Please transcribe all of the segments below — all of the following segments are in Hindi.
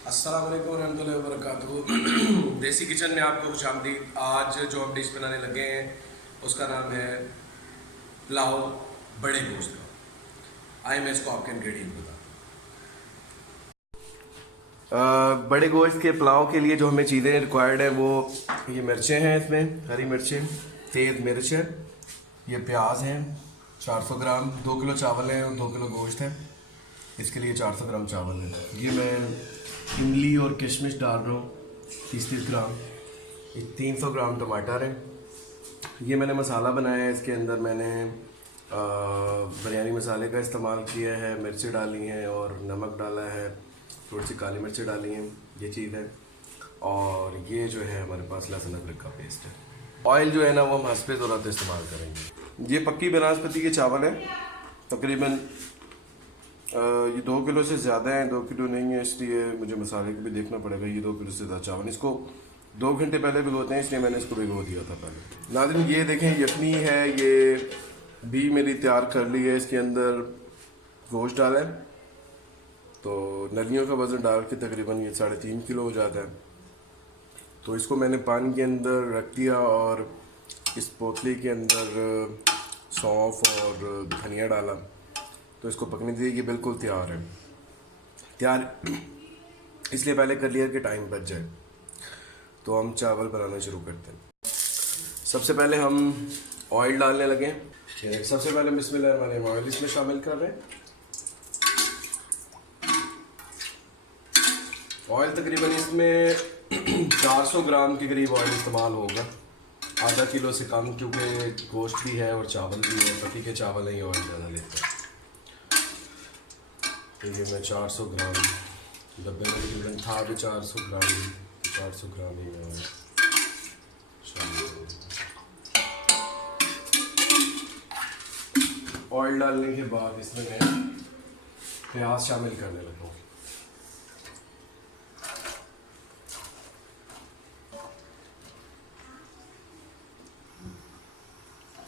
अस्सलाम वालेकुम रहमतुल्लाहि व बरकातुहू। देसी किचन में आपको खुशामदीद। आज जो हम डिश बनाने लगे हैं उसका नाम है पुलाव बड़े गोश्त का। आइए मैं इसको आपके इंग्रेडिएंट बताऊँ। बड़े गोश्त के पुलाव के लिए जो हमें चीज़ें रिक्वायर्ड हैं वो ये मिर्चें हैं, इसमें हरी मिर्चें, तेज़ मिर्च है, ये प्याज हैं 400 ग्राम, 2 किलो चावल हैं और 2 किलो गोश्त है। इसके लिए 400 ग्राम चावल है। ये मैं इमली और किशमिश डाल रहा हूँ 30-30 ग्राम। ये 300 ग्राम टमाटर है। ये मैंने मसाला बनाया है, इसके अंदर मैंने बिरयानी मसाले का इस्तेमाल किया है, मिर्ची डाली हैं और नमक डाला है, थोड़ी सी काली मिर्ची डाली हैं, ये चीज़ है। और ये जो है हमारे पास लहसुन अदरक का पेस्ट है। ऑयल जो है ना वो हम हस्बे ज़रूरत इस्तेमाल करेंगे। ये पक्की बनास्पति के चावल है, तकरीबन ये 2 किलो से ज़्यादा है, 2 किलो नहीं है, इसलिए मुझे मसाले को भी देखना पड़ेगा। ये 2 किलो से ज़्यादा चावल, इसको 2 घंटे पहले भिगोते हैं, इसलिए मैंने इसको भिगो दिया था पहले। नाज़रीन ये देखें यखनी है, ये भी मेरी तैयार कर ली है। इसके अंदर गोश्त डाला है, तो नलियों का वज़न डाल के तकरीबन ये 3.5 किलो हो जाता है। तो इसको मैंने पानी के अंदर रख दिया और इस पोतली के अंदर सौंफ और धनिया डाला, तो इसको पकने दीजिए। ये बिल्कुल तैयार है। तैयार इसलिए पहले कर लिया कि टाइम बच जाए। तो हम चावल बनाना शुरू करते हैं। सबसे पहले हम ऑयल डालने लगे। सबसे पहले बिस्मिल्लाह ऑयल इसमें शामिल कर रहे हैं। ऑयल तकरीबन इसमें 400 ग्राम के करीब ऑयल इस्तेमाल होगा, आधा किलो से कम, क्योंकि गोश्त भी है और चावल भी है। पति के चावल है, ये ऑयल ज़्यादा लेते हैं। तो ये मैं 400 ग्राम डब्बे में तकरीबन था भी 400 ग्राम, 400 ग्राम ही मैं शामिल करूँगा। ऑयल डालने के बाद इसमें मैं प्याज शामिल करने लगा हूँ।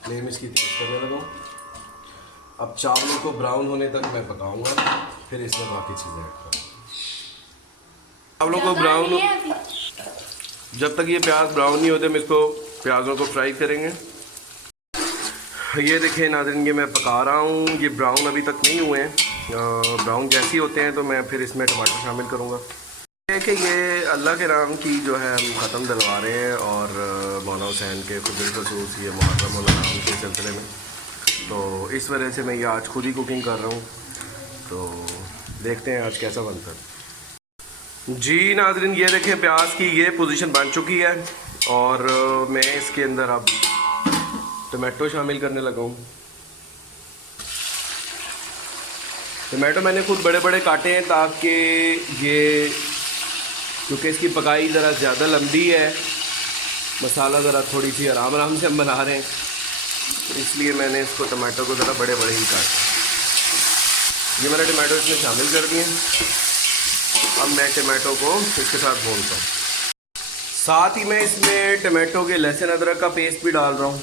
फ्लेम इसकी तेज करने लगा। अब चावलों को ब्राउन होने तक मैं पकाऊंगा, फिर इसमें बाकी चीज़ें ऐड करूँगा। चावलों को ब्राउन, जब तक ये प्याज ब्राउन नहीं होते हम इसको प्याज़ों को फ्राई करेंगे। ये देखें नाज़रीन, ये मैं पका रहा हूँ, ये ब्राउन अभी तक नहीं हुए हैं। ब्राउन जैसे ही होते हैं तो मैं फिर इसमें टमाटर शामिल करूँगा। कि ये अल्लाह के नाम की जो है हम ख़त्म दिलवा रहे हैं और मौलाना हुसैन के खुद खसूस ये मुहर्रम और नाम के सिलसिले में, तो इस वजह से मैं ये आज खुद ही कुकिंग कर रहा हूँ। तो देखते हैं आज कैसा बनता है। जी नाज़रीन ये देखें प्याज की ये पोजीशन बन चुकी है और मैं इसके अंदर अब टमाटो शामिल करने लगा हूँ। टमाटो मैंने खुद बड़े बड़े काटे हैं ताकि ये, क्योंकि इसकी पकाई ज़रा ज़्यादा लंबी है, मसाला ज़रा थोड़ी सी आराम आराम से हम बना रहे हैं, तो इसलिए मैंने इसको टमाटो को ज़रा बड़े बड़े ही काटा। ये मैंने टमाटो इसमें शामिल कर दिए। अब मैं टमाटो को इसके साथ भूनता हूँ। साथ ही मैं इसमें टमाटो के लहसुन अदरक का पेस्ट भी डाल रहा हूँ।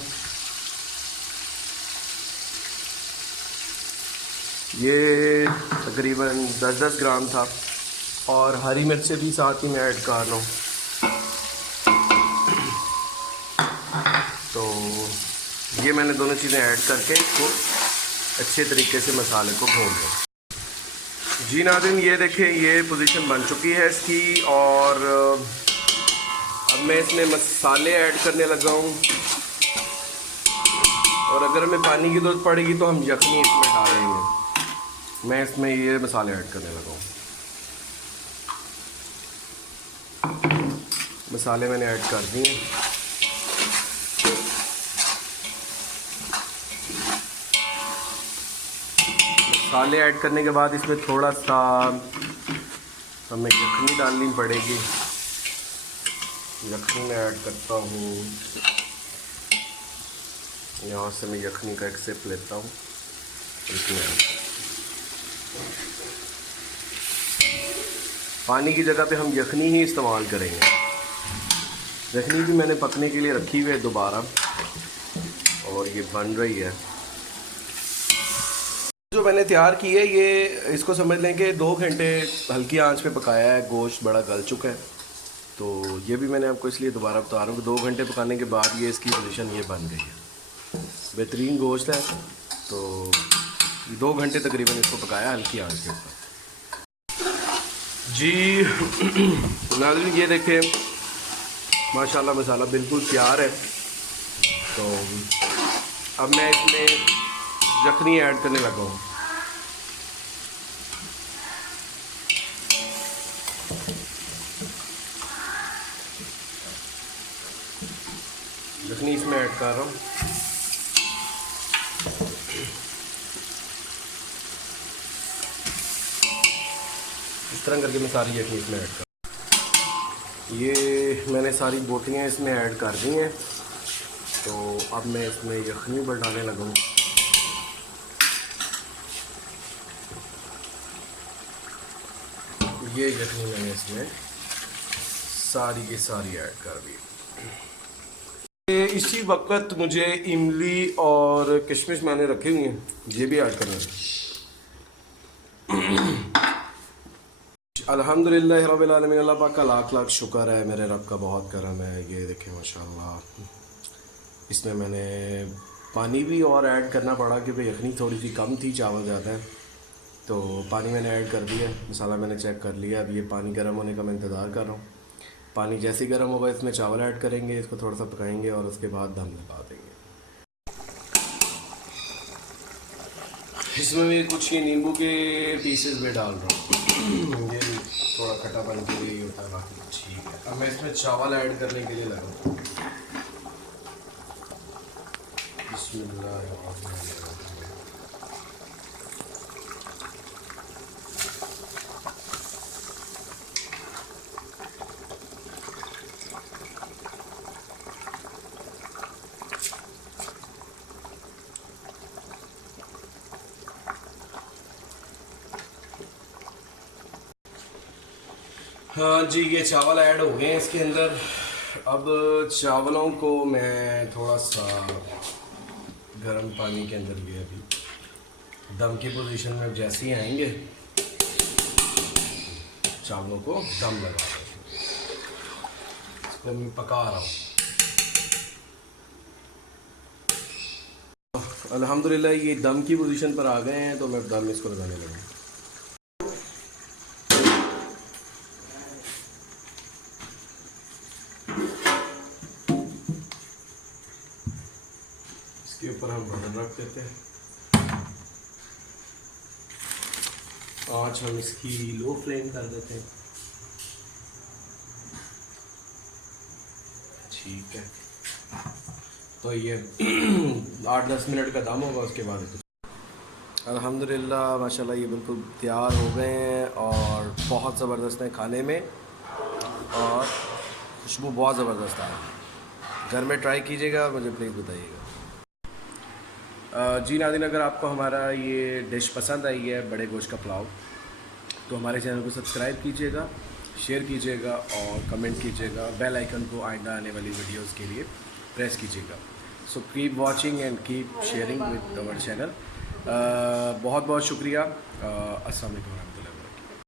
ये तकरीबन 10-10 ग्राम था और हरी मिर्चें भी साथ ही मैं ऐड कर रहा हूँ। तो ये मैंने दोनों चीज़ें ऐड करके इसको अच्छे तरीके से मसाले को भून लें। जी नाज़रीन ये देखें ये पोजीशन बन चुकी है इसकी और अब मैं इसमें मसाले ऐड करने लगा हूँ। और अगर हमें पानी की ज़रूरत पड़ेगी तो हम यखनी इसमें डालेंगे। मैं इसमें ये मसाले ऐड करने लगा हूँ। मसाले मैंने ऐड कर दिए। मसाले ऐड करने के बाद इसमें थोड़ा सा हमें यखनी डालनी पड़ेगी। यखनी मैं ऐड करता हूँ, यहाँ से मैं यखनी का एक सिप लेता हूँ। इसमें पानी की जगह पे हम यखनी ही इस्तेमाल करेंगे। यखनी भी मैंने पकने के लिए रखी हुई है दोबारा और ये बन रही है। जो मैंने तैयार की है ये इसको समझ लें कि 2 घंटे हल्की आंच पे पकाया है, गोश्त बड़ा गल चुका है। तो ये भी मैंने आपको इसलिए दोबारा बता रहा हूँ कि 2 घंटे पकाने के बाद ये इसकी पोजीशन ये बन गई है, बेहतरीन गोश्त है। तो 2 घंटे तकरीबन इसको पकाया हल्की आंच के ऊपर जी। नाज़रीन ये देखें माशाल्लाह मसाला बिल्कुल तैयार है। तो अब मैं इसमें यखनी ऐड करने लगा हूँ। यखनी इसमें ऐड कर रहा हूँ। इस तरह करके मैं सारी यखनी इसमें ऐड कर, ये मैंने सारी बोटियाँ इसमें ऐड कर दी हैं। तो अब मैं इसमें यखनी डालने लगा हूँ। ये यखनी मैंने इसमें सारी की सारी ऐड कर दी। इसी वक्त मुझे इमली और किशमिश मैंने रखी हुई हैं, ये भी ऐड करना है। अल्हम्दुलिल्लाह रब्बिल आलमीन, अल्लाह पाक का लाख लाख शुक्र है, मेरे रब का बहुत करम है। ये देखें माशाल्लाह, इसमें मैंने पानी भी और ऐड करना पड़ा क्योंकि यखनी थोड़ी सी कम थी, चावल ज़्यादा है। तो पानी मैंने ऐड कर दिया, मसाला मैंने चेक कर लिया। अब ये पानी गर्म होने का मैं इंतज़ार कर रहा हूँ। पानी जैसे ही गर्म होगा इसमें चावल ऐड करेंगे, इसको थोड़ा सा पकाएंगे और उसके बाद दम लगा देंगे। इसमें मैं कुछ ये नींबू के पीसेस भी डाल रहा हूँ, ये थोड़ा खट्टापन के लिए होता है, बाकी ठीक है। अब मैं इसमें चावल ऐड करने के लिए लगा हूँ। हाँ जी, ये चावल ऐड हो गए हैं इसके अंदर। अब चावलों को मैं थोड़ा सा गर्म पानी के अंदर भी अभी दम की पोजीशन में जैसे ही आएंगे चावलों को दम लगा देंगे। इसको मैं पका रहा हूँ। अल्हम्दुलिल्लाह ये दम की पोजीशन पर आ गए हैं, तो मैं दम इसको लगाने लगा। इसके ऊपर हम बर्तन रख देते हैं। आँच हम इसकी लो फ्लेम कर देते हैं। ठीक है, तो ये 8-10 मिनट का दम होगा, उसके बाद अल्हम्दुलिल्लाह माशाल्लाह ये बिल्कुल तैयार हो गए हैं और बहुत ज़बरदस्त है खाने में और खुशबू बहुत ज़बरदस्त है। घर में ट्राई कीजिएगा, मुझे प्लीज़ बताइएगा। जी नाज़रीन, अगर आपको हमारा ये डिश पसंद आई है बड़े गोश्त का पुलाव, तो हमारे चैनल को सब्सक्राइब कीजिएगा, शेयर कीजिएगा और कमेंट कीजिएगा। बेल आइकन को आइंदा आने वाली वीडियोस के लिए प्रेस कीजिएगा। So keep watching and keep sharing with our channel. बहुत बहुत शुक्रिया। अस्सलाम वालेकुम।